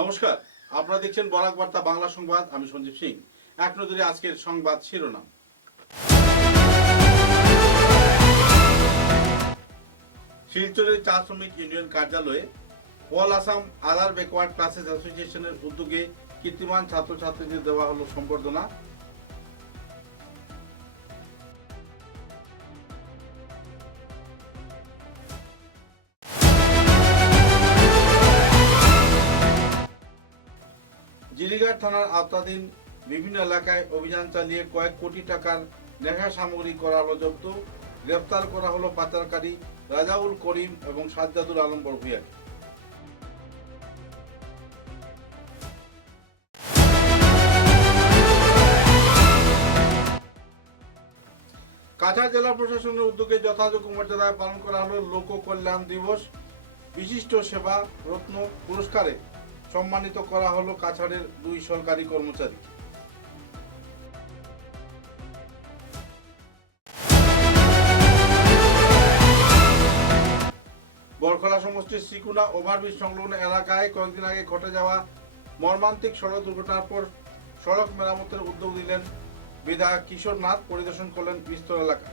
নমস্কার, আপনারা দেখছেন বরাক বার্তা বাংলা সংবাদ। আমি সঞ্জীব সিং। এক নজরে আজকের সংবাদ শিরোনাম। শিলচরের চা শ্রমিক ইউনিয়ন কার্যালয়ে অল আসাম আদার ব্যাকওয়ার্ড ক্লাসেস অ্যাসোসিয়েশনের উদ্যোগে কীর্তিমান ছাত্রছাত্রীদের দেওয়া হলো সম্বর্ধনা। জিরিঘাট থানার আওতাধীন বিভিন্ন এলাকায় অভিযান চালিয়ে কয়েক কোটি টাকার নেশা সামগ্রী করা হলো জব্দ। গ্রেফতার করা হলো পাচারকারী রাজাউল করিম এবং সাজ্জাদুল আলম বরভূয়াকে। কাছাড় জেলা প্রশাসনের উদ্যোগে যথাযোগ্য মর্যাদায় পালন করা হলো লোক কল্যাণ দিবস। বিশিষ্ট সেবা রত্ন পুরস্কারে সম্মানিত করা হলো কাছাড়ের 2 সরকারি কর্মচারী। বরখলা সমষ্টির শ্রীকুনা ওভারব্রিজ সংলগ্ন এলাকায় কয়েকদিন আগে ঘটে যাওয়া মর্মান্তিক সড়ক দুর্ঘটনার পর সড়ক মেরামতের উদ্যোগ নিলেন বিধায়ক কিশোর নাথ। পরিদর্শন করলেন বিস্তর এলাকা।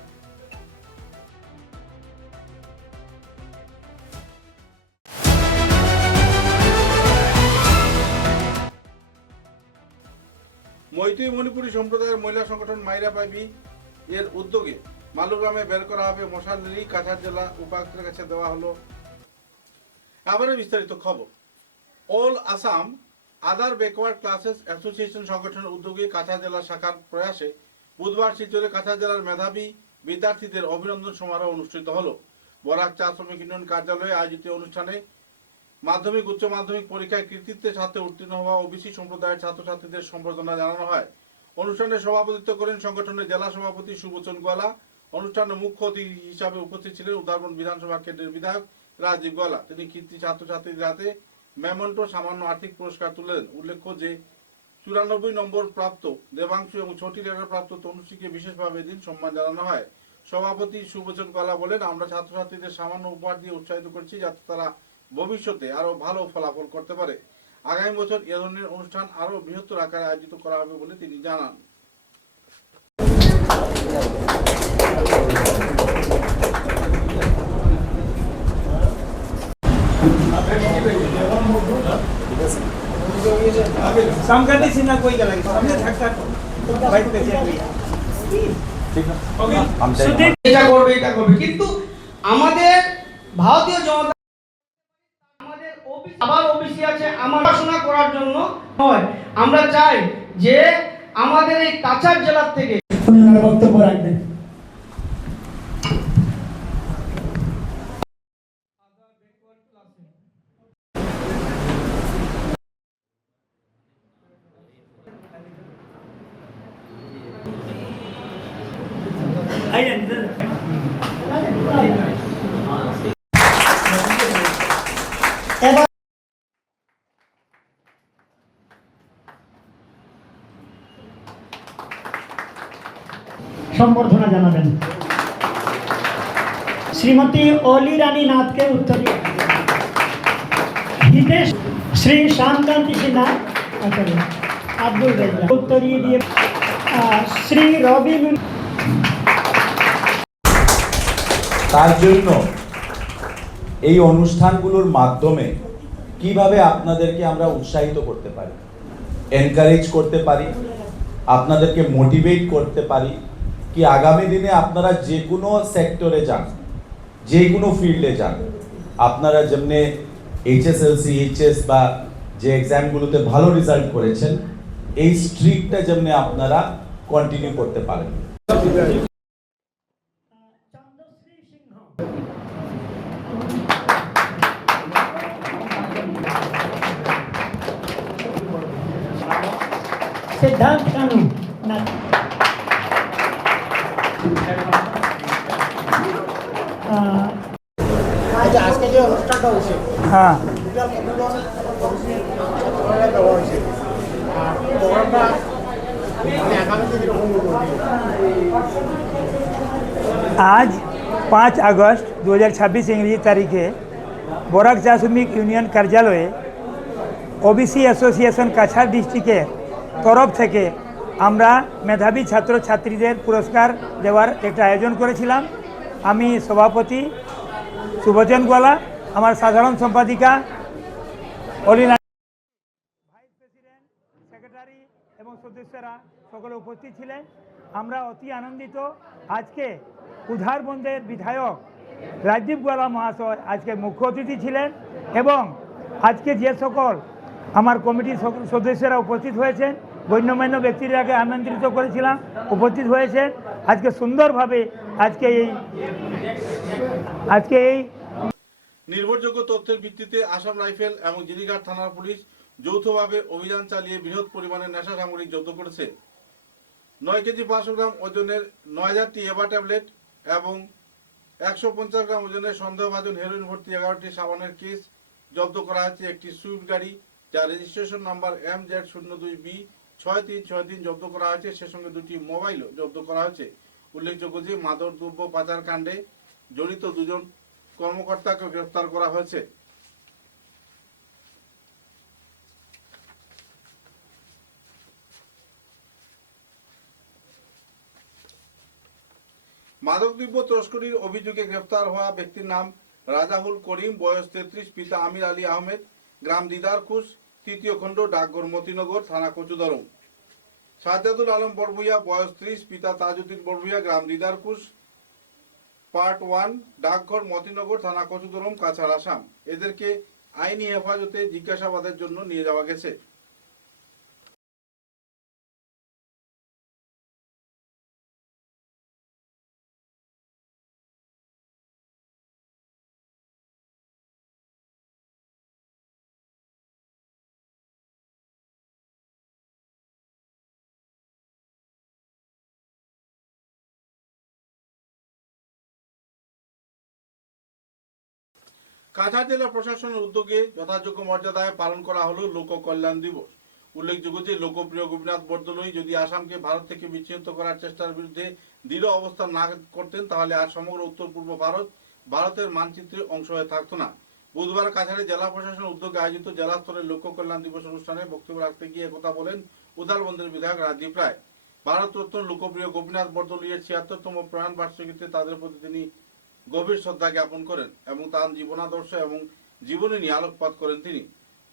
মৈতৈ মণিপুরী সম্প্রদায়ের মহিলা সংগঠন মাইরা পাইবি এর উদ্যোগে মালুগ্রামে বের করা হবে মশাল রেলি। কাছাড় জেলা উপায়ুক্তের কাছে দেওয়া হলো। আবারও বিস্তারিত খবর। অল আসাম আদার ব্যাকওয়ার্ড ক্লাসেস অ্যাসোসিয়েশন সংগঠনের উদ্যোগে কাছাড় জেলা শাখার প্রয়াসে বুধবার শিলচরে কাছাড় জেলার মেধাবী বিদ্যার্থীদের অভিনন্দন সমারোহ অনুষ্ঠিত হলো। বরাক চা শ্রমিক ইউনিয়ন কার্যালয়ে আয়োজিত অনুষ্ঠানে মাধ্যমিক উচ্চ মাধ্যমিক পরীক্ষায় কৃতিত্বের সাথে উত্তীর্ণ হওয়া ওবিসি সম্প্রদায়ের ছাত্রছাত্রীদের সম্বর্ধনা জানানো হয়। অনুষ্ঠানে সভাপতিত্ব করেন সংগঠনের জেলা সভাপতি সুবচন গোয়ালা। অনুষ্ঠানে মুখ্য অতিথি হিসাবে উপস্থিত ছিলেন উদারবন বিধানসভা কেন্দ্রের বিধায়ক রাজীব গোয়ালা। তিনি কৃতি ছাত্রছাত্রীদের হাতে মেমন্টো সামান্য আর্থিক পুরস্কার তুলে দেন। উল্লেখ্য যে 94 নম্বর প্রাপ্ত দেবাংশু এবং ছোটি লেটার প্রাপ্ত তনুশ্রীকে বিশেষভাবে দিন সম্মান জানানো হয়। সভাপতি সুবচন গোয়ালা বলেন, আমরা ছাত্রছাত্রীদের সামান্য উপহার দিয়ে উৎসাহিত করছি যাতে তারা ভবিষ্যতে আরো ভালো ফলাফল করতে পারে। আগামী বছর এ ধরনের অনুষ্ঠান আরো বৃহত্তর আকারে আয়োজিত করা হবে বলে তিনি জানান। কিন্তু আমাদের ভারতীয় জনতা আবার ওবিসি আছে আমার পড়াশোনা করার জন্য নয়। আমরা চাই যে আমাদের এই কাছাড় জেলার থেকে বক্তব্য রাখবেন। সম্বর্ধনা জানাবেন শ্রীমতী অলি রানী নাথকে উত্তরীয় হিতেশ শ্রী শ্যামকান্তি সিনহা আব্দুল রেজা উত্তরীয় দিয়ে শ্রী রবি। তার জন্য এই অনুষ্ঠানগুলোর মাধ্যমে কিভাবে আপনাদেরকে আমরা উৎসাহিত করতে পারি, এনকারেজ করতে পারি, আপনাদেরকে মোটিভেট করতে পারি কি আগামী দিনে আপনারা যে কোনো সেক্টরে যান, যে কোনো ফিল্ডে যান, আপনারা যেমনি এইচএসএলসি এইচএস বা যে এক্সামগুলোতে ভালো রেজাল্ট করেছেন এই স্ট্রিকটা যেমনি আপনারা কন্টিনিউ করতে পারেন। सिद्धांत कानू আজকে যে অনুষ্ঠানটা হয়েছে হ্যাঁ প্রোগ্রামটা আগামী দিনে आज 5 अगस्त 2026 इंग्रेजी तारीखे बोराक चा श्रमिक यूनियन कार्यालये ওবিসি অ্যাসোসিয়েশন কাছাড় ডিস্ট্রিক্টের তরফ থেকে আমরা মেধাবী ছাত্রছাত্রীদের পুরস্কার দেওয়ার একটা আয়োজন করেছিলাম। আমি সভাপতি সুভজন গোয়ালা, আমার সাধারণ সম্পাদিকা অলি রানী, ভাইস প্রেসিডেন্ট, সেক্রেটারি এবং সদস্যরা সকলে উপস্থিত ছিলেন। আমরা অতি আনন্দিত। আজকে উধারবন্দের বিধায়ক রাজদীপ গোয়ালা মহাশয় আজকে মুখ্য অতিথি ছিলেন এবং আজকে যে সকল আমার কমিটির সদস্যরা উপস্থিত হয়েছেন, গণ্যমান্য ব্যক্তিরাকে আমন্ত্রিত করেছিলাম, উপস্থিত হয়েছেন। আজকে সুন্দরভাবে আজকে এই নির্ভরযোগ্য তথ্যের ভিত্তিতে আসাম রাইফেল এবং জিরিঘাট থানার পুলিশ যৌথভাবে অভিযান চালিয়ে বৃহৎ পরিমাণে নেশা সামগ্রী জব্দ করেছে। 9 কেজি 500 গ্রাম ওজনের 9000টি এবা ট্যাবলেট এবং 150 গ্রাম ওজনের সন্দেহভাজন হেরোইন ভর্তি 11টি সাবানের কেস জব্দ করা হয়েছে। একটি সুইফট গাড়ি যার রেজিস্ট্রেশন নাম্বার MZ02B 6363 জব্দ করা হয়েছে। সে সঙ্গে 2টি মোবাইলও জব্দ করা হয়েছে। উল্লেখযোগ্য যে মাদক দ্রব্য পাচার কাণ্ডে জড়িত 2 জন কর্মকর্তাকে গ্রেফতার করা হয়েছে। মাদকদ্রব্য তস্করির অভিযোগে গ্রেফতার হওয়া ব্যক্তির নাম রাজাহুল করিম, বয়স 33, পিতা আমির আলী আহমেদ, গ্রাম দিদারখুশ, 3য় খণ্ড, ডাকঘর মতিনগর, থানা কচুদরম। সাজ্জাদুল আলম বড়ভূইয়া, বয়স 30, পিতা তাজউদ্দিন বড়ভূইয়া, গ্রাম দিদারখুশ, পার্ট 1, ডাকঘর মতিনগর, থানা কচুদরম, কাছাড়, আসাম। এদেরকে আইনি হেফাজতে জিজ্ঞাসাবাদের জন্য নিয়ে যাওয়া গেছে। কাছাড় জেলা প্রশাসনের উদ্যোগে যথাযোগ্য মর্যাদায় পালন করা হলো লোক কল্যাণ দিবস। উল্লেখযোগ্য যে লোকপ্রিয় গোপীনাথ বরদলৈ যদি আসামকে ভারত থেকে বিচ্ছিন্ন করার চেষ্টার বিরুদ্ধে দৃঢ় অবস্থান না করতেন তাহলে আজ সমগ্র উত্তর পূর্ব ভারতের মানচিত্রে অংশ হয়ে থাকতো না। বুধবার কাছাড়ে জেলা প্রশাসনের উদ্যোগে আয়োজিত জেলা স্তরের লোক কল্যাণ দিবস অনুষ্ঠানে বক্তব্য রাখতে গিয়ে কথা বলেন উধারবন্দের বিধায়ক রাজদীপ রায়। ভারতরত্ন লোকপ্রিয় গোপীনাথ বরদলৈয়ের 76তম প্রয়াণ বার্ষিকীতে তাদের প্রতি তিনি গভীর শ্রদ্ধা জ্ঞাপন করেন এবং তার জীবনাদর্শ এবং জীবনী নিয়ে আলোকপাত করেন তিনি।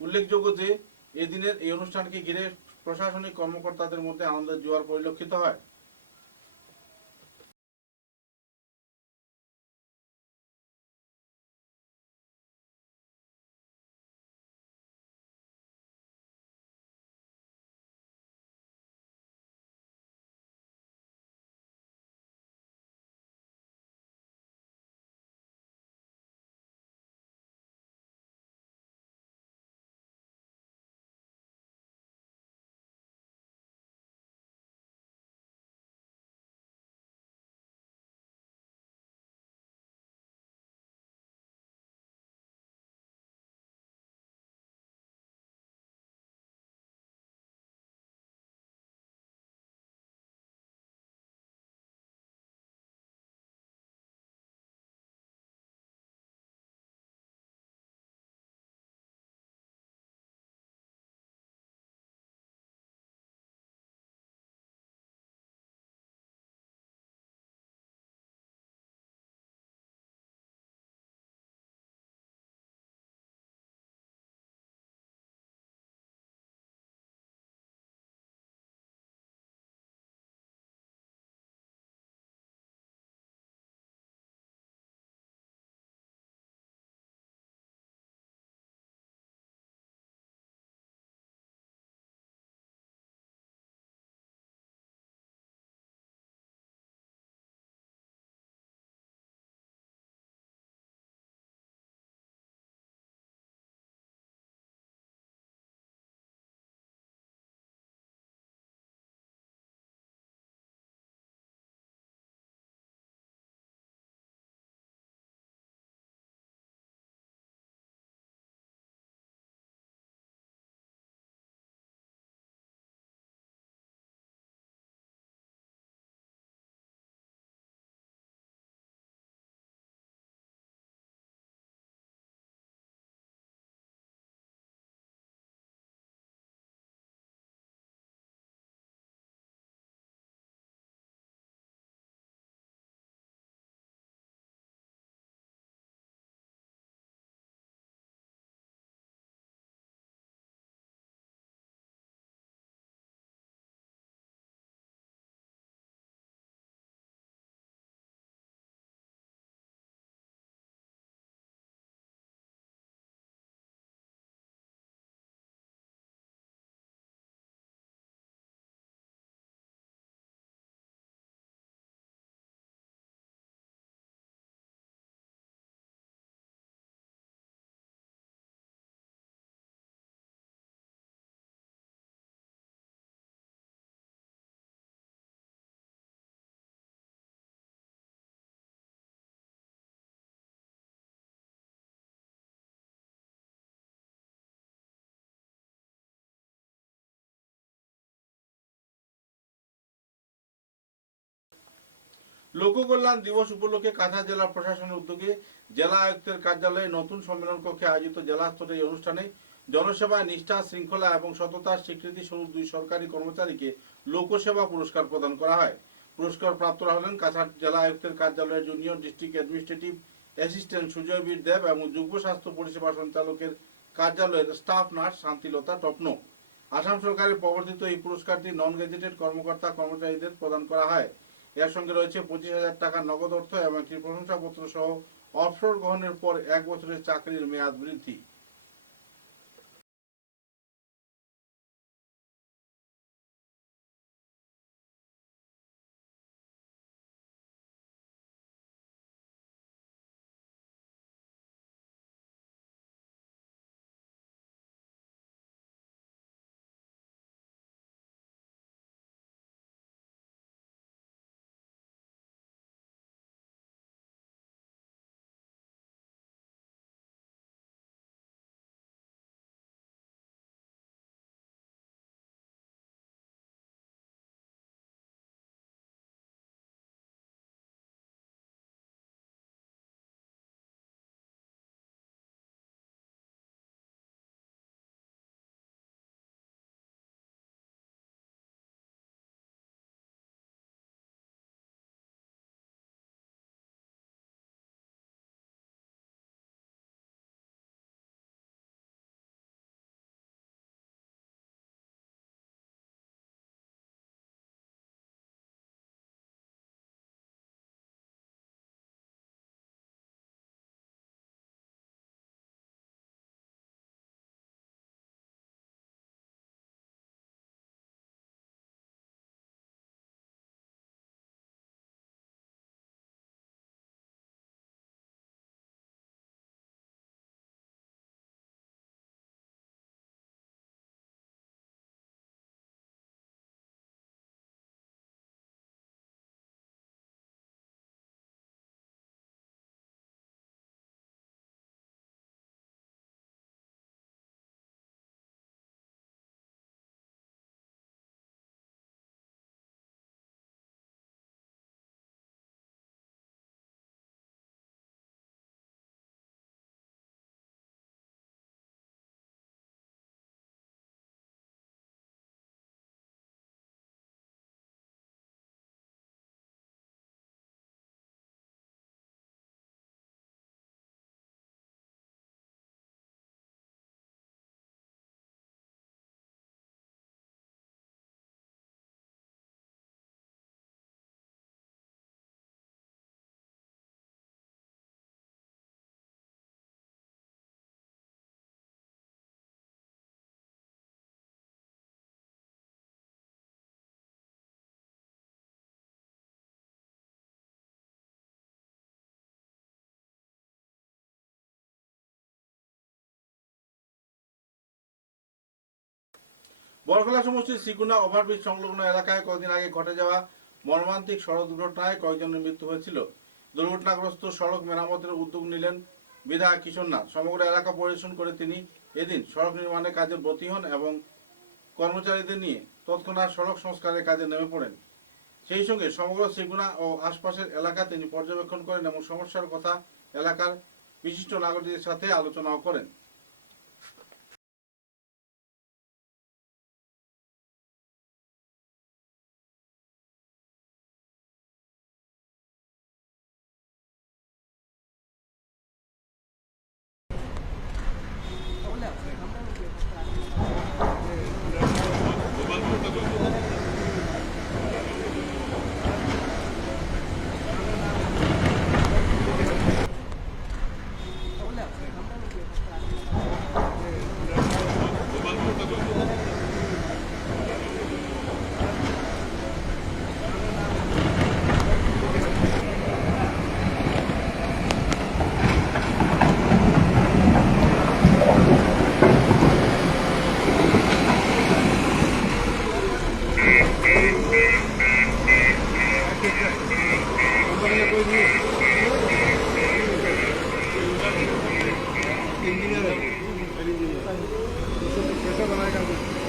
উল্লেখযোগ্য যে এদিনের এই অনুষ্ঠানকে ঘিরে প্রশাসনিক কর্মকর্তাদের মধ্যে আনন্দের জোয়ার পরিলক্ষিত হয়। লোককল্যাণ দিবস উপলক্ষে কাছাড় জেলা প্রশাসনের উদ্যোগে জেলা আয়ুক্তের কার্যালয়ে নতুন সম্মেলন কক্ষে আয়োজিত জেলা স্তরের এই অনুষ্ঠানে জনসেবায় নিষ্ঠা, শৃঙ্খলা এবং সততার স্বীকৃতি স্বরূপ 2 সরকারি কর্মচারীকে লোকসেবা পুরস্কার প্রদান করা হয়। পুরস্কার প্রাপ্তরা হলেন কাছাড় জেলা আয়ুক্তের কার্যালয়ের junior district administrative assistant Sujoy Bir Deb এবং যুগ্ম স্বাস্থ্য পরিষেবা সঞ্চালকের কার্যালয়ের স্টাফ নার্স শান্তিলতা টপনো। আসাম সরকারের প্রবর্তিত এই পুরস্কারটি নন গেজেটেড কর্মকর্তা কর্মচারীদের প্রদান করা হয়। এর সঙ্গে রয়েছে 25,000 টাকা নগদ অর্থ এবং একটি প্রশংসাপত্র সহ অবসর গ্রহণের পর 1 বছরের চাকরির মেয়াদ বৃদ্ধি। বরখলা সমষ্টির সিকুনা ওভারব্রিজ সংলগ্ন এলাকায় কয়েকদিন আগে ঘটে যাওয়া মর্মান্তিক সড়ক দুর্ঘটনায় কয়েকজনের মৃত্যু হয়েছিল। দুর্ঘটনাগ্রস্ত সড়ক মেরামতের উদ্যোগ নিলেন বিধায়ক কিশোর নাথ। সমগ্র এলাকা পরিদর্শন করে তিনি এদিন সড়ক নির্মাণের কাজে ব্রতী হন এবং কর্মচারীদের নিয়ে তৎক্ষণাৎ সড়ক সংস্কারের কাজে নেমে পড়েন। সেই সঙ্গে সমগ্র সিকুনা ও আশপাশের এলাকা তিনি পর্যবেক্ষণ করেন এবং সমস্যার কথা এলাকার বিশিষ্ট নাগরিকদের সাথে আলোচনাও করেন।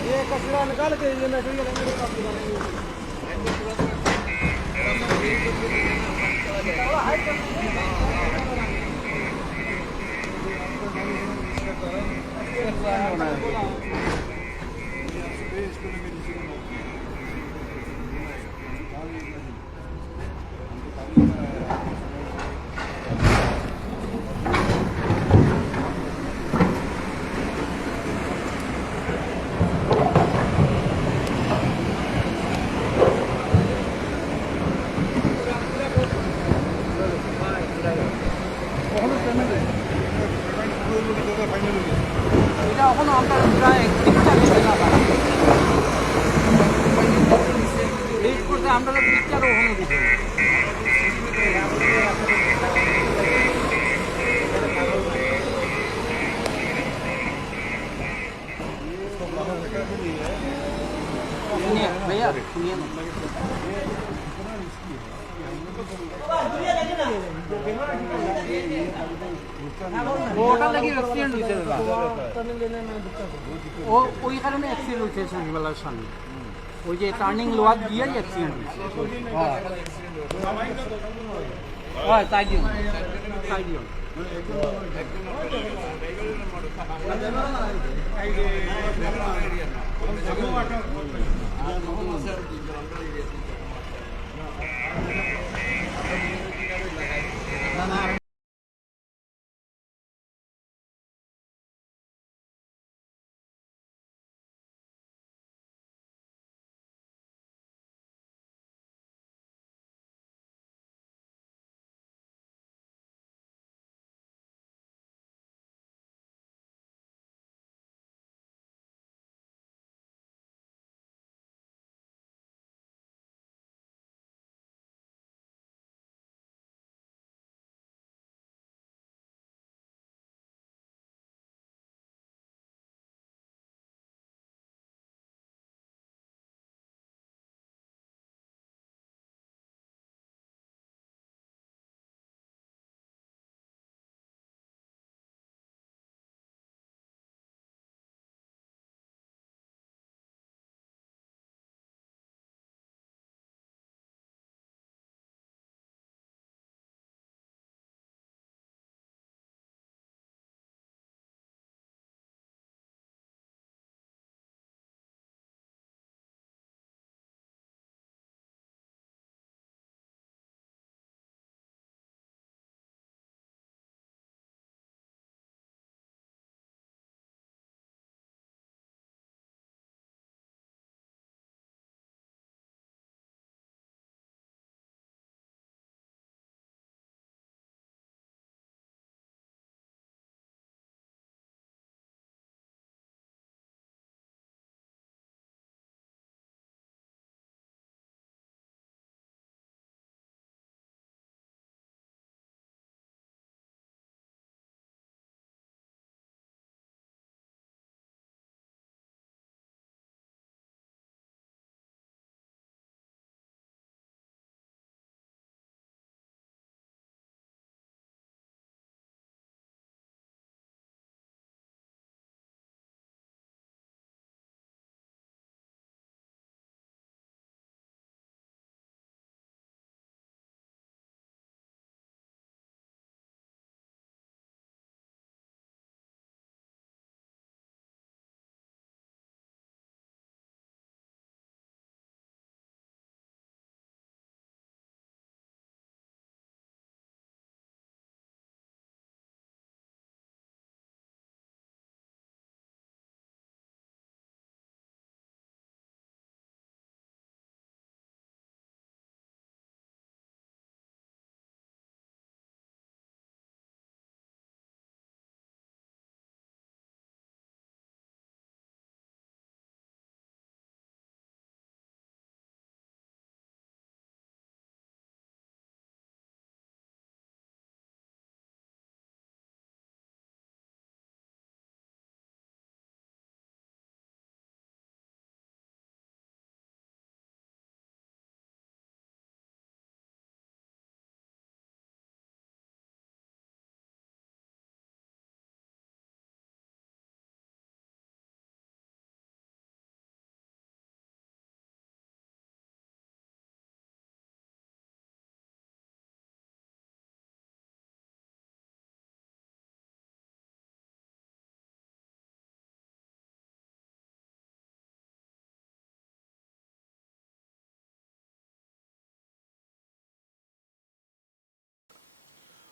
ये कचरा निकाल के ये मटेरियल এটা এখনো আমরা প্রায় 1 লেট করতে আমরা 3 ওখানে দিতে भैया सुनिए ওটা লাগি অ্যাক্সিডেন্ট হইছে ও ওই কারণে অ্যাক্সিডেন্ট হইছে সকালের সামনে ওই যে টার্নিং লোয়ার দিয়ে অ্যাক্সিডেন্ট হইছে হ্যাঁ তাই দিও তাই দিও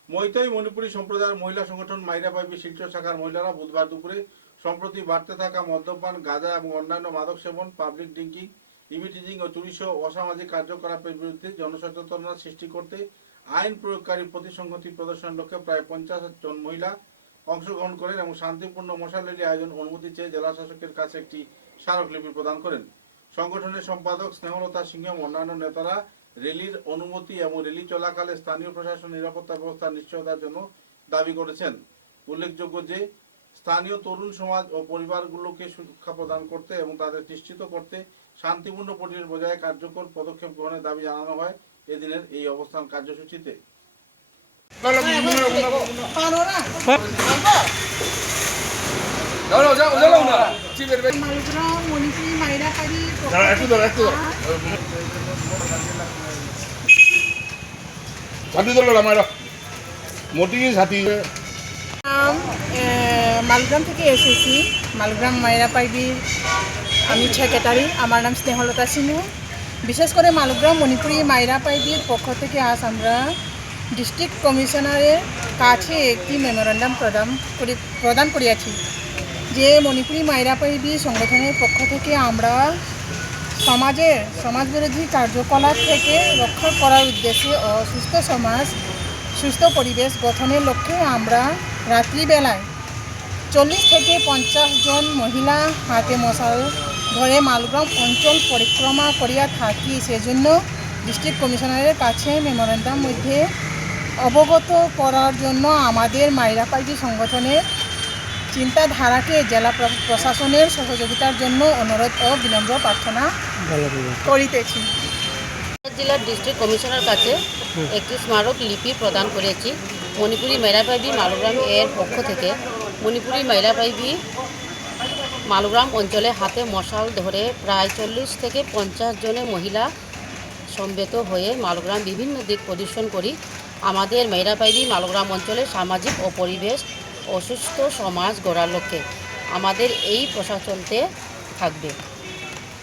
মৈতৈ মণিপুরী সম্প্রদায়ের মহিলা সংগঠন মাইরা পাইবি শিলচর শাখার মহিলারা বুধবার দুপুরে সম্প্রতি বাড়তে থাকা মদ্যপান, গাঁজা এবং অন্যান্য মাদক সেবন, পাবলিক ড্রিঙ্কিং, ইভিটিজিং ও চুরি সহ অসামাজিক কার্যকলাপের বিরুদ্ধে জনসচেতনতা সৃষ্টি করতে আইন প্রয়োগকারী প্রতিসংহতি প্রদর্শনের লক্ষ্যে প্রায় 50 জন মহিলা অংশগ্রহণ করেন এবং শান্তিপূর্ণ মশাল র্যালি আয়োজন অনুমতি চেয়ে জেলা শাসকের কাছে একটি স্মারকলিপি প্রদান করেন। সংগঠনের সম্পাদক স্নেহলতা সিংহ ও অন্যান্য নেতারা র্যালির অনুমতি এবং র্যালি চলাকালে স্থানীয় প্রশাসন নিরাপত্তা ব্যবস্থা নিশ্চয়তার জন্য দাবি করেছেন। উল্লেখযোগ্য যে স্থানীয় তরুণ সমাজ ও পরিবারগুলোকে সুরক্ষা প্রদান করতে এবং তাদের নিশ্চিত করতে শান্তিপূর্ণ পরিবেশ বজায় কার্যকর পদক্ষেপ গ্রহণের দাবি জানানো হয় এদিনের এই অবস্থান কার্যসূচিতে। মালগ্রাম মণিপুরি মাইরা পাড়ি মালগ্রাম থেকে এসেছি। মালগ্রাম মাইরা পাইবির আমি সেক্রেটারি, আমার নাম স্নেহলতা সিংহ। বিশেষ করে মালগ্রাম মণিপুরি মাইরা পাইবির পক্ষ থেকে আজ আমরা ডিস্ট্রিক্ট কমিশনারের কাছে একটি মেমোরেন্ডাম প্রদান করিয়াছি যে মণিপুরি মাইরা পাইবি সংগঠনের পক্ষ থেকে আমরা সমাজবিরোধী কার্যকলাপ থেকে রক্ষা করার উদ্দেশ্যে ও সুস্থ সমাজ, সুস্থ পরিবেশ গঠনের লক্ষ্যে আমরা রাত্রিবেলায় 40 থেকে 50 জন মহিলা হাতে মশাল ধরে মালগ্রাম অঞ্চল পরিক্রমা করিয়া থাকি। সেজন্য ডিস্ট্রিক্ট কমিশনারের কাছে মেমোরেন্ডাম মধ্যে অবগত করার জন্য আমাদের মাইরা পাইবি সংগঠনের চিন্তাধারাকে জেলা প্রশাসনের সহযোগিতার জন্য অনুরোধ ও বিনম্র প্রার্থনা করিতেছি। জেলার ডিস্ট্রিক্ট কমিশনার কাছে একটি স্মারক লিপি প্রদান করেছি। মণিপুরি মাইরা পাইবি মালগ্রাম এর পক্ষ থেকে মণিপুরি মাইরা পাইবি মালগ্রাম অঞ্চলে হাতে মশাল ধরে প্রায় 40 থেকে 50 জনের মহিলা সমবেত হয়ে মালগ্রাম বিভিন্ন দিক প্রদর্শন করি। আমাদের মাইরা পাইবি মালগ্রাম অঞ্চলে সামাজিক ও পরিবেশ অসুস্থ সমাজ গড়ার লক্ষ্যে আমাদের এই প্রশাসনতে থাকবে।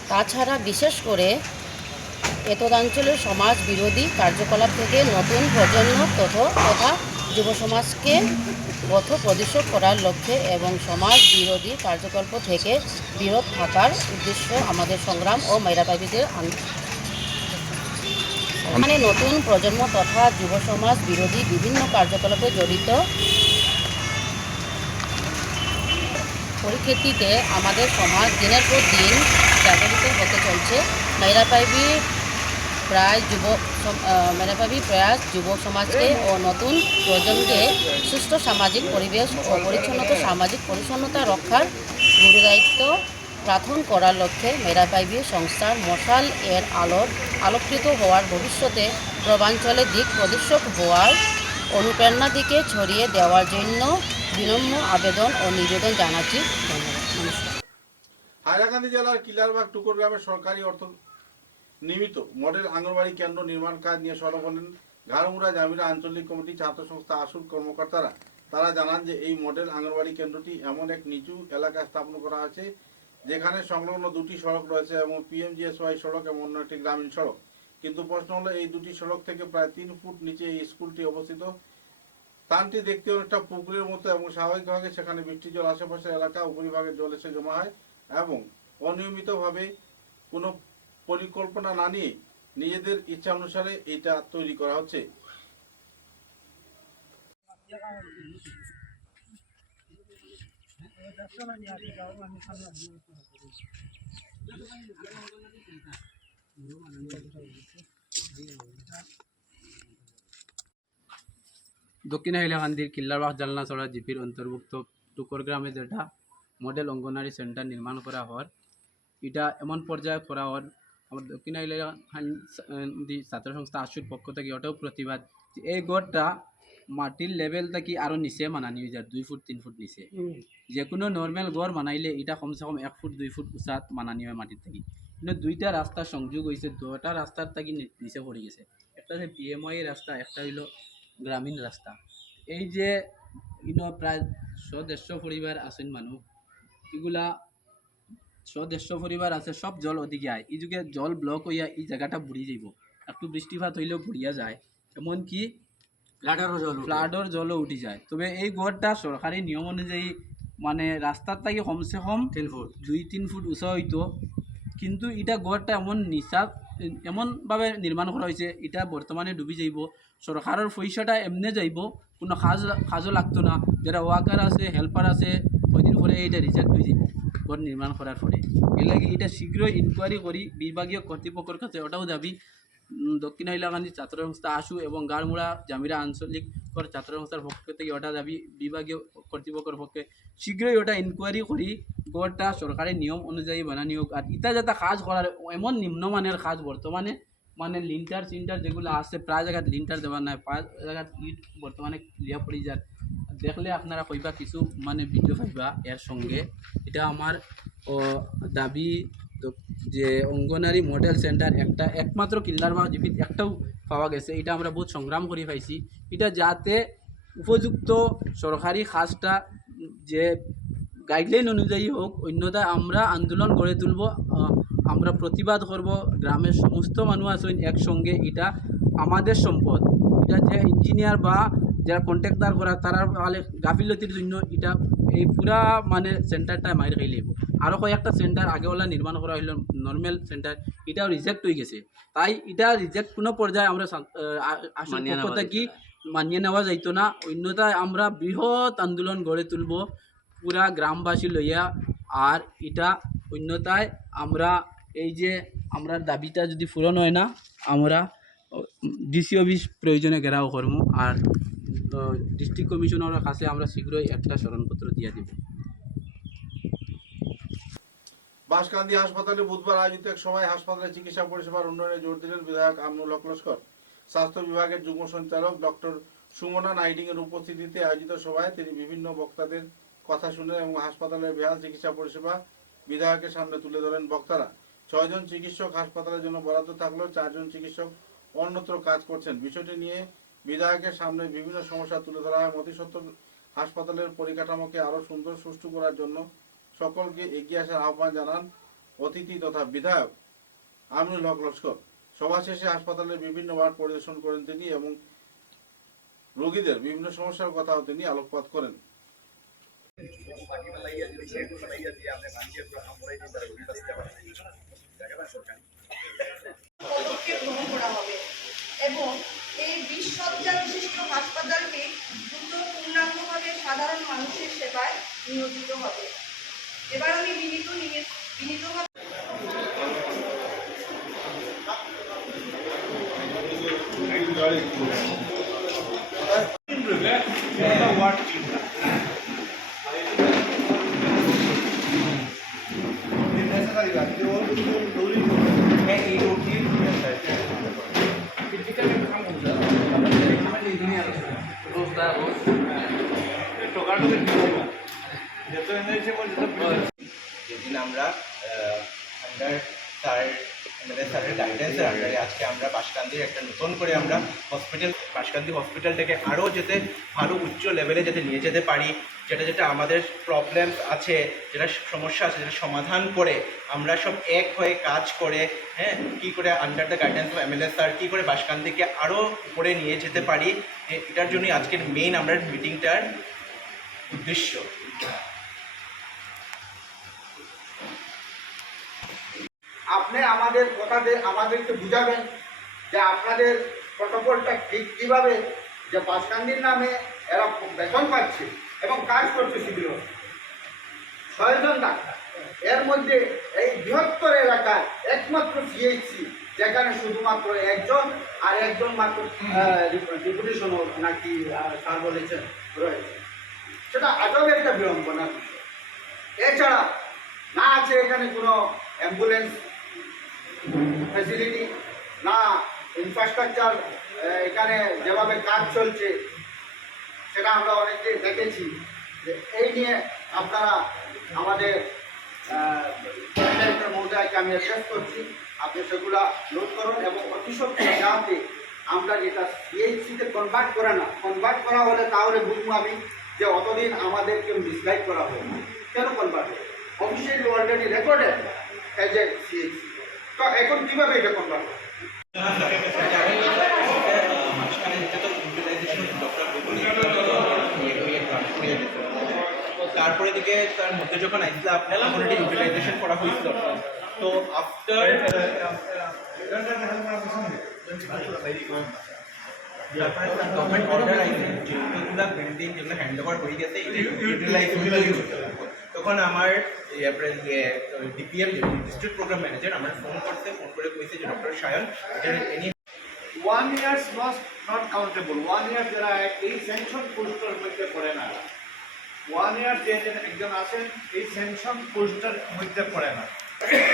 তাছাড়া বিশেষ করে এতদাঞ্চলের সমাজ বিরোধী কার্যকলাপ থেকে নতুন প্রজন্ম তথা যুব সমাজকে পথ প্রদর্শন করার লক্ষ্যে এবং সমাজ বিরোধী কার্যকলাপ থেকে বিরত থাকার উদ্দেশ্য আমাদের সংগ্রাম ও মাইরা পাইবিদের মানে নতুন প্রজন্ম তথা যুব সমাজ বিরোধী বিভিন্ন কার্যকলাপে জড়িত পরিপ্রেক্ষিতে আমাদের সমাজ দিনের পর দিন জাগরিত হতে চলছে। মাইরা পাইবি প্রয়াস যুব সমাজকে ও নতুন প্রজন্মকে সুস্থ সামাজিক পরিবেশ ও সামাজিক পরিচ্ছন্নতা রক্ষার গুরুদায়িত্ব প্রার্থনা করার লক্ষ্যে মাইরা পাইবি সংস্থার মশাল এর আলোকৃত হওয়ার ভবিষ্যতে পূর্বাঞ্চলে দিক প্রদর্শক হওয়ার অনুপ্রেরণা দিকে ছড়িয়ে দেওয়ার জন্য বিনম্র আবেদন ও নিবেদন জানাচ্ছি। হাইলাকান্দি জেলার কিলারবাগ টুকুর গ্রামের সরকারি অর্থ নিমিত মডেল আঙ্গনবাড়ি কেন্দ্র নির্মাণ কাজ নিয়ে সরব হলেন ঘাড়মুড়া জামিরা আঞ্চলিক কমিটি ছাত্র সংস্থা আসুর কর্মকর্তারা। তারা জানান যে এই মডেল আঙ্গনবাড়ি কেন্দ্রটি এমন এক নিচু এলাকায় স্থাপন করা হয়েছে যেখানে সংলগ্ন দুটি সড়ক রয়েছে এবং PMGSY সড়ক এবং অন্য একটি গ্রামীণ সড়ক। কিন্তু প্রশ্ন হলো এই দুটি সড়ক থেকে প্রায় 3 ফুট নিচে এই স্কুলটি অবস্থিত। স্থানটি দেখতে অনেকটা পুকুরের মতো এবং স্বাভাবিকভাবে সেখানে বৃষ্টির জল আশেপাশের এলাকা উপরিভাগের জল এসে জমা হয় এবং অনিয়মিতভাবে কোনো পরিকল্পনা না নিয়ে নিজেদের ইচ্ছা অনুসারে এটা তৈরি করা হচ্ছে। দক্ষিণ হাইলাকান্দির কিল্লারবাগ জালনাছড়া জিপির অন্তর্ভুক্ত টুকর গ্রামে যেটা মডেল অঙ্গনারী সেন্টার নির্মাণ করা হয়, এটা এমন পর্যায়ে করা হয় আমার দক্ষিণ হাইলাকান্দি ছাত্র সংস্থা আসুর পক্ষ থেকে এটাও প্রতিবাদ যে এই গড়টা মাটির লেভেল থেকে আরও নিচে মানানি হয়ে যায়, 2 ফুট 3 ফুট নিচে। যে কোনো নর্মাল গড় মানাইলে এটা কমসে কম 1 ফুট 2 ফুট উঁচাত মানানি হয় মাটির থেকে। কিন্তু 2টা রাস্তা সংযোগ হয়েছে, 2টা রাস্তার থেকে নিচে পড়ে গেছে। একটা হচ্ছে PMI রাস্তা, একটা হইল গ্রামীণ রাস্তা। এই যে প্রায় 100-150 পরিবার আছেন মানুষ, এগুলা 100-150 পরিবার আছে, সব জল ওদিকে আয়। এই যুগে জল ব্লক হইয়া এই জায়গাটা বুড়ি যাইব, একটু বৃষ্টিপাত হইলেও বুড়িয়া যায়। এমনকি ফ্লাডর জলও উঠি যায়। তবে এই গড়টা সরকারি নিয়ম অনুযায়ী মানে রাস্তার থেকে কমসে কম 2-3 ফুট উঁচা হইতো, কিন্তু এটা গড়টা এমন নিচা এমনভাবে নির্মাণ করা হয়েছে এটা বর্তমানে ডুবি যাইব। সরকারের পয়সাটা এমনি যাইব, কোনো কাজও লাগতো না। যারা ওয়ার্কার আছে, হেল্পার আছে, কয়দিন পরে এইটা রিজেক্ট হয়ে যাব ঘর নির্মাণ করার পরে। এর লাগে এটা শীঘ্রই ইনকোয়ারি করি বিভাগীয় কর্তৃপক্ষের কাছে ওটাও দাবি। দক্ষিণ হাইলাকান্দি ছাত্র সংস্থা আশু এবং গাড়মুড়া জামিরা আঞ্চলিক ছাত্র সংস্থার পক্ষ থেকে ওটা দাবি বিভাগীয় কর্তৃপক্ষের পক্ষে শীঘ্রই ওটা ইনকোয়ারি করি গড়টা সরকারি নিয়ম অনুযায়ী বানানি হোক। আর ইটা যাতে কাজ করার এমন নিম্নমানের কাজ বর্তমানে মানে লিন্টার সিন্টার যেগুলো আছে প্রায় জায়গায় লিন্টার দেওয়ার নাই, প্রায় জায়গায় ইট বর্তমানে লিয়া পড়ি যায়। দেখলে আপনারা কইবা কিছু মানে ভিডিও পাইবা এর সঙ্গে। এটা আমার দাবি যে অঙ্গনারী মডেল সেন্টার একটা একমাত্র কিল্লারবাগ জিপিত একটাও পাওয়া গেছে। এটা আমরা বহুত সংগ্রাম করে পাইছি। এটা যাতে উপযুক্ত সরকারি কাজটা যে গাইডলাইন অনুযায়ী হোক, অন্যথায় আমরা আন্দোলন গড়ে তুলব, আমরা প্রতিবাদ করব। গ্রামের সমস্ত মানুষ আছেন একসঙ্গে। এটা আমাদের সম্পদ। এটা যে ইঞ্জিনিয়ার বা যারা কন্ট্রাক্টদার করা তারা গাফিলতির জন্য এটা এই পুরা মানে সেন্টারটা মাইর খাই লাগব। আরও কয়েকটা সেন্টার আগেওয়ালা নির্মাণ করা হইল নর্মাল সেন্টার, এটাও রিজেক্ট হয়ে গেছে। তাই এটা রিজেক্ট কোনো পর্যায়ে আমরা আসল পক্ষ থেকে মানিয়ে নেওয়া যাইতো না। অন্যথায় আমরা বৃহৎ আন্দোলন গড়ে তুলব পুরা গ্রামবাসী লইয়া। আর এটা অন্যথায় আমরা এই যে আমরা দাবিটা যদি পূরণ হয় না, আমরা ডিসি অফিস প্রয়োজনে ঘেরাও করব। আর ডিস্ট্রিক্ট কমিশনারের কাছে আমরা শীঘ্রই একটা স্মরণপত্র দিয়ে দেব। বাঁশকান্দি হাসপাতালে বুধবার আয়োজিত এক সভায় হাসপাতালে চিকিৎসা পরিষেবার উন্নয়নে জোর দিলেন বিধায়ক আমিনুল হক লস্কর। স্বাস্থ্য বিভাগের যুগ্ম সঞ্চালক ডক্টর সুমনা নাইডিং এর উপস্থিতিতে আয়োজিত সভায় তিনি বিভিন্ন বক্তাদের কথা শুনেন এবং হাসপাতালের বেহাল চিকিৎসা পরিষেবা বিধায়কের সামনে তুলে ধরেন। বক্তারা 6 জন চিকিৎসক হাসপাতালের জন্য বরাদ্দ থাকলেও 4 জন চিকিৎসক অন্যত্র কাজ করছেন। বিষয়টি নিয়ে বিধায়কের সামনে বিভিন্ন সমস্যা তুলে ধরা হয়। অতিসত্বর হাসপাতালের পরিকাঠামোকে আরো সুন্দর সুষ্ঠু করার জন্য সকলকে এগিয়ে আসার আহ্বান জানান অতিথি তথা বিধায়ক আমিনুল হক লস্কর। সভা শেষে হাসপাতালের বিভিন্ন ওয়ার্ড পরিদর্শন করেন তিনি এবং রোগীদের বিভিন্ন সমস্যার কথাও তিনি আলোকপাত করেন। পদক্ষেপ গ্রহণ করা হবে এবং এই 20 শয্যা বিশিষ্ট হাসপাতালটি দ্রুত পূর্ণাঙ্গভাবে সাধারণ মানুষের সেবায় নিয়োজিত হবে। এবার আমি বিনীতভাবে যেদিন আমরা স্যারের গাইডেন্সের আন্ডারে আজকে আমরা বাঁশকান্দির একটা নতুন করে আমরা বাঁশকান্দি হসপিটালটাকে আরও যাতে ভালো উচ্চ লেভেলে যাতে নিয়ে যেতে পারি, যেটা আমাদের প্রবলেম আছে, যেটা সমস্যা আছে, যেটা সমাধান করে আমরা সব এক হয়ে কাজ করে কী করে under the guidance of MLA sir কী করে বাঁশকান্দিকে আরও উপরে নিয়ে যেতে পারি, এটার জন্যই আজকের মেইন আমরা মিটিংটার উদ্দেশ্য। আপনি আমাদের কথাতে আমাদেরকে বুঝাবেন যে আপনাদের প্রটোকলটা ঠিক কীভাবে, যে বাঁশকান্দির নামে এরা বেতন পাচ্ছে এবং কাজ করছে শীঘ্র 6 জন ডাক্তার, এর মধ্যে এই বৃহত্তর এলাকায় একমাত্র সিএইচসি যেখানে শুধুমাত্র একজন আর একজন মাত্র ডেপুটেশন নাকি স্যার বলেছেন রয়েছে, সেটা আজও একটা বিড়ম্বনার বিষয়। এছাড়া না আছে এখানে কোনো অ্যাম্বুলেন্স ফ্যাসিলিটি, না ইনফ্রাস্ট্রাকচার। এখানে যেভাবে কাজ চলছে সেটা আমরা অনেকে দেখেছি। এই নিয়ে আপনারা আমাদের মহোদয়কে আমি অ্যাড্রেস করছি, আপনি সেগুলা নোট করুন এবং অতি সত্ত্বর যাতে আমরা যেটা সিএইচসিতে কনভার্ট করা হলে তাহলে বুঝবো আমি যে অতদিন আমাদেরকে মিসগাইড করা হবে। কেন কনভার্ট হবে? Officially already recorded as a CHC, তো এখন কীভাবে এটা কনভার্ট হবে? তারপরে দিকে তার মধ্যে যখন আইসলা আপনার তখন এটা ইউটিলাইজেশন করা হয়েছিল। তো আফটার গভর্নমেন্ট অর্ডার আইসে যেগুলো বিল্ডিং যেগুলো হ্যান্ড ওভার হয়ে গেছে ইউটিলাইজ তখন আমার ডিপিএম ডিস্ট্রিক্ট প্রোগ্রাম ম্যানেজার আমার ফোন করে কইছে যে doctor Sayan any 1 years not countable. 1 year যারা এই স্যাংশন পোস্টের মধ্যে পড়ে না, 1 year যে একজন আছেন এই স্যাংশন পোস্টের মধ্যে পড়ে না।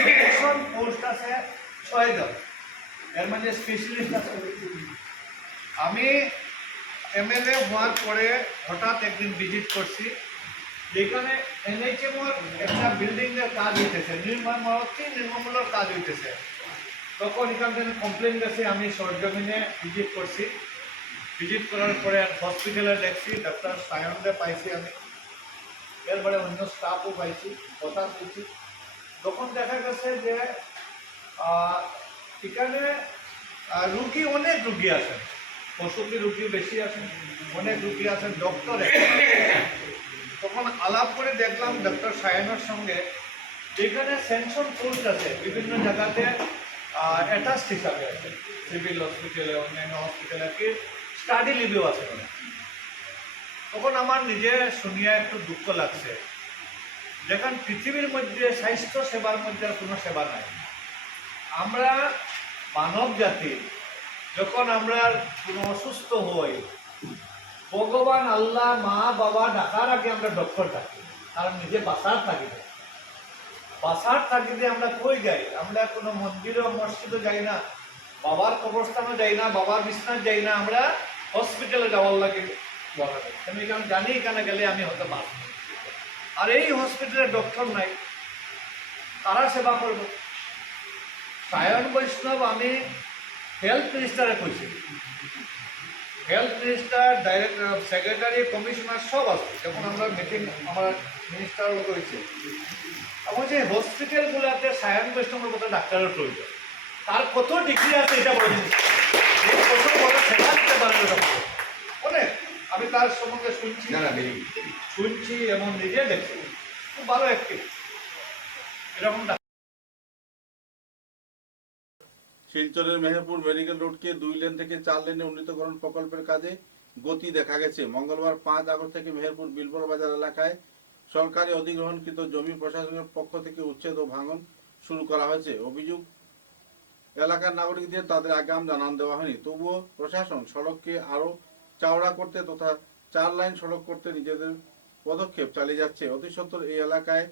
স্যাংশন পোস্ট আছে 6 জন, এর মানে স্পেশালিস্ট আছে। আমি এমএলএ হওয়ার পরে হঠাৎ একদিন ভিজিট করছি, যেখানে এনএইচএম একটা বিল্ডিংয়ের কাজ হইতেছে, নির্মাণমূলক কাজ হইতেছে। তখন এখান থেকে কমপ্লেন গেছে, আমি সরজমিনে ভিজিট করছি। ভিজিট করার পরে হসপিটালে দেখছি ডাক্তার সায়নকে পাইছি আমি, এরপরে অন্য স্টাফও পাইছি, কথা বলছি। তখন দেখা গেছে যে এখানে রুগী, অনেক রুগী আছেন, প্রসূতি রুগী বেশি আছেন, অনেক রুগী আছেন, ডক্টর। তখন আলাপ করে দেখলাম ডক্টর সায়নের সঙ্গে, যেখানে স্যাংশন পোস্ট আছে বিভিন্ন জায়গাতে অ্যাটাচড হিসাবে আছে, সিভিল হসপিটালে, অন্যান্য হসপিটালে, কি স্টাডি লিভেও আছে। তখন আমার নিজে শুনিয়া একটু দুঃখ লাগছে, যেখানে পৃথিবীর মধ্যে স্বাস্থ্য সেবার মধ্যে আর কোনো সেবা নাই। আমরা মানব জাতি যখন আমরা কোনো অসুস্থ হই, ভগবান আল্লাহ মা বাবা ডাকার আগে আমরা ডক্টর ডাকি, আর নিজে বাসার থাকি না। বাসার থাকিতে আমরা কই যাই? আমরা কোনো মন্দিরও মসজিদও যাই না, বাবার কবরস্থানও যাই না, বাবার বিছনায় যাই না, আমরা হসপিটালে যাওয়ার লাগে বলা যায়। আমি এখানে জানি এখানে গেলে আমি হতে পারব, আর এই হসপিটালে ডক্টর নাই, তারা সেবা করব। সায়ন বৈষ্ণব আমি হেলথ মিনিস্টারে কইছি, health minister, director, secretary, commissioner সব আছে। যখন আমরা মিটিং আমার মিনিস্টার লোক হয়েছে, এবং যে হসপিটালগুলোতে সায়ন বৈষ্ণবের মতো ডাক্তারের প্রয়োজন, তার কত ডিগ্রি আছে এটা বলে কত বড় সেবা দিতে পারে অনেক। আমি তার সম্বন্ধে শুনছি এবং নিজে দেখছি, খুব ভালো একটি এরকম। শিলচরের মেহেরপুর মেডিকেল রোডকে 2 লেন থেকে 4 লেনে উন্নীতকরণ প্রকল্পের কাজে গতি দেখা গেছে। মঙ্গলবার 5 আগস্ট থেকে মেহেরপুর বিলবর বাজার এলাকায় সরকারি অধিগ্রহণকৃত জমি প্রশাসনের পক্ষ থেকে উচ্ছেদ ও ভাঙন শুরু করা হয়েছে। অভিযোগ, এলাকার নাগরিকদের তাদের আগাম জানান দেওয়া হয়নি, তবুও প্রশাসন সড়ককে আরও চওড়া করতে তথা 4 লাইন সড়ক করতে নিজেদের পদক্ষেপ চালিয়ে যাচ্ছে। অতি সত্বর এই এলাকায়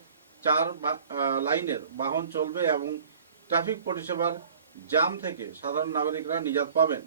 4 লাইনের বাহন চলবে এবং ট্রাফিক পরিষেবার জাম থেকে সাধারণ নাগরিকরা নিজাত পাবেন।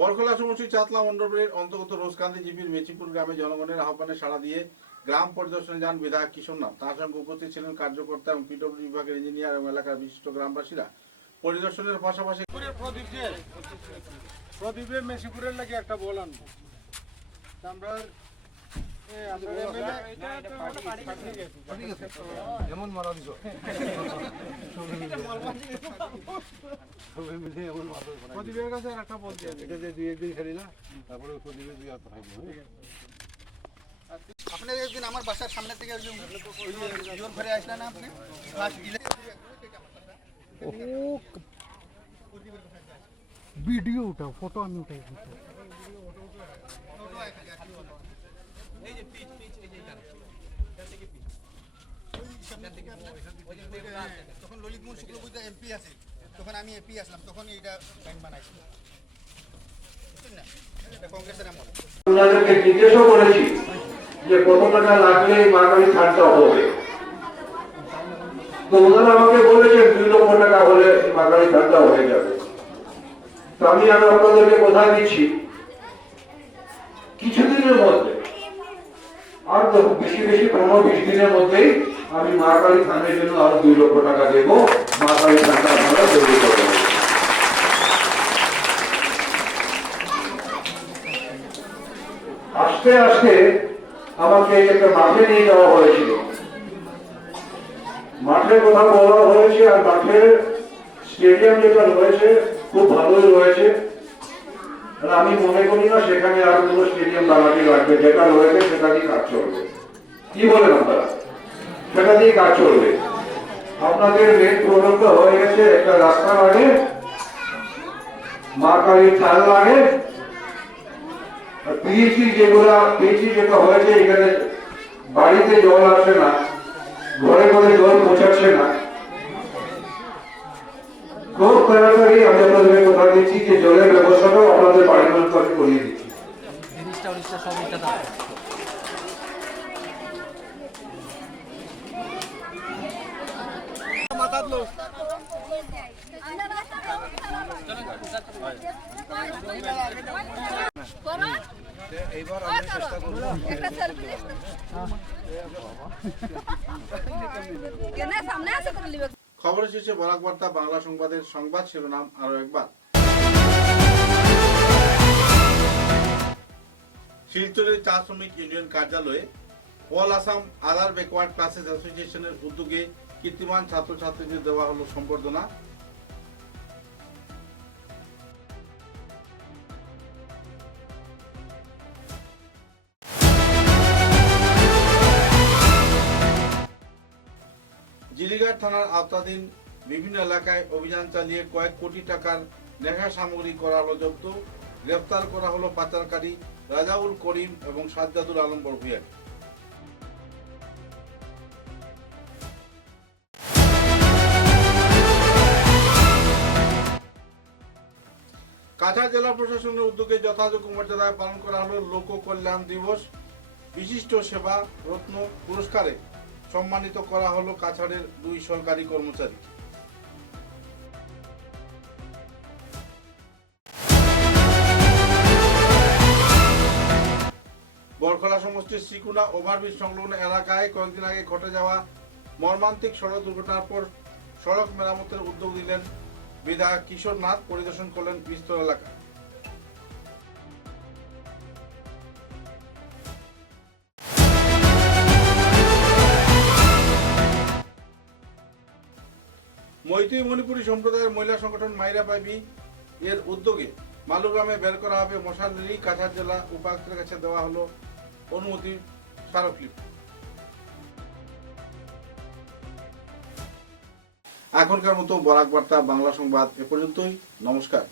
বরখলা সমষ্টি চাতলা মণ্ডলের অন্তর্গত রোজকান্দি জিপির মেচিপুর গ্রামে জনগণের আহ্বানে সাড়া দিয়ে গ্রাম পরিদর্শনে যান বিধায়ক কিশোরনাথ। তার সঙ্গে উপস্থিত ছিলেন কার্যকর্তা এবং পিডব্লিউ বিভাগের ইঞ্জিনিয়ার এবং এলাকার বিশিষ্ট গ্রামবাসীরা। পরিদর্শনের পাশাপাশি প্রদীপের মেশিপুরের লাগে একটা বল আনবো আমরা এমন মারা দিছ প্রদীপের কাছে একটা বল দিয়ে এটা যে দুই একদিন খেলি না তারপরে প্রদীপের দুই আর পাঠাবো। আপনি একদিন আমার বাসার সামনে থেকে ঘরে আসলেন না আপনি ভিডিও উঠাও, ফটো আমি উঠাই। তখন ললিত মোহন শুক্লবৈদ্য এমপি আছে, তখন আমি এমপি আসলাম, তখন এইটা ব্যাংক বানাইছি কংগ্রেসের আমল। ওনাদেরকে জিজ্ঞেসও করেছি যে কত টাকা লাগলে এই মাকারি ছাড়টা হবে, তো ওনারা আমাকে বলেছেন 2 লক্ষ টাকা হলে মাকারি ছাড়টা হয়ে যাবে। তো আমি আপনাদেরকে কথা দিচ্ছি কিছুদিনের মধ্যে, আর বেশি 15-20 দিনের মধ্যেই আমি মা কালী থানের জন্য আরো 2 লক্ষ টাকা দেবো। মা কালী থানটা আপনারা তৈরি করবেন। আস্তে আস্তে আমাকে একটা মাঠে নিয়ে যাওয়া হয়েছিল, মাঠের কথা বলা হয়েছে, আর মাঠের স্টেডিয়াম যেটা রয়েছে খুব ভালোই রয়েছে। আমি মনে করি না সেখানে আর কোনো স্টেডিয়াম বানাতে লাগবে, যেটা রয়েছে সেটা দিয়ে কাজ চলবে। কি বলেন আপনারা? সেটা দিয়ে কাজ চলবে। আপনাদের মেন প্রবলেমটা হয়ে গেছে, একটা রাস্তা লাগে, মা কালীর চাল লাগে, পিএইচি যেটা হয়েছে এখানে বাড়িতে জল আসে না, ঘরে ঘরে জল পৌঁছাচ্ছে না। খুব তাড়াতাড়ি আমি আপনাদের কথা দিচ্ছি যে জলের ব্যবস্থাটাও আপনাদের বাড়ি করে করিয়ে দিচ্ছি। এইবার আমরা চেষ্টা করব খবরের শেষে বরাক বার্তা বাংলা সংবাদের সংবাদ শিরোনাম আরো একবার। শিলচরের চা শ্রমিক ইউনিয়ন কার্যালয়ে অল আসাম আদার ব্যাকওয়ার্ড ক্লাসেস অ্যাসোসিয়েশনের উদ্যোগে কীর্তিমান ছাত্রছাত্রীদের দেওয়া হলো সম্বর্ধনা। জিলিঘাট থানার আওতাধীন বিভিন্ন এলাকায় অভিযান চালিয়ে কয়েক কোটি টাকার নেশা সামগ্রী করা হলো জব্দ। গ্রেফতার করা হলো পাচারকারী রাজাউল করিম এবং সাজ্জাদুল আলম বরভূয়াকে। কাছাড় জেলা প্রশাসনের উদ্যোগে যথাযোগ্য মর্যাদায় পালন করা হলো লোক কল্যাণ দিবস। বিশিষ্ট সেবা রত্ন পুরস্কারে সম্মানিত করা হলো কাছাড়ের 2 সরকারি কর্মচারী। বরখলা সমষ্টির শ্রীকুনা ওভারব্রিজ সংলগ্ন এলাকায় কয়েকদিন আগে ঘটে যাওয়া মর্মান্তিক সড়ক দুর্ঘটনার পর সড়ক মেরামতের উদ্যোগ নিলেন বিধায়ক কিশোরনাথ। পরিদর্শন করলেন বিস্তর এলাকা। মৈতৈ মণিপুরী সম্প্রদায়ের মহিলা সংগঠন মাইরা পাইবি এর উদ্যোগে মালুগ্রামে বের করা হবে মশালরি। কাছাড় জেলা উপায়ুক্তের কাছে দেওয়া হলো অনুমতি স্মারকলিপি। এখনকার মতো বরাক বার্তা বাংলা সংবাদ এ পর্যন্তই। নমস্কার।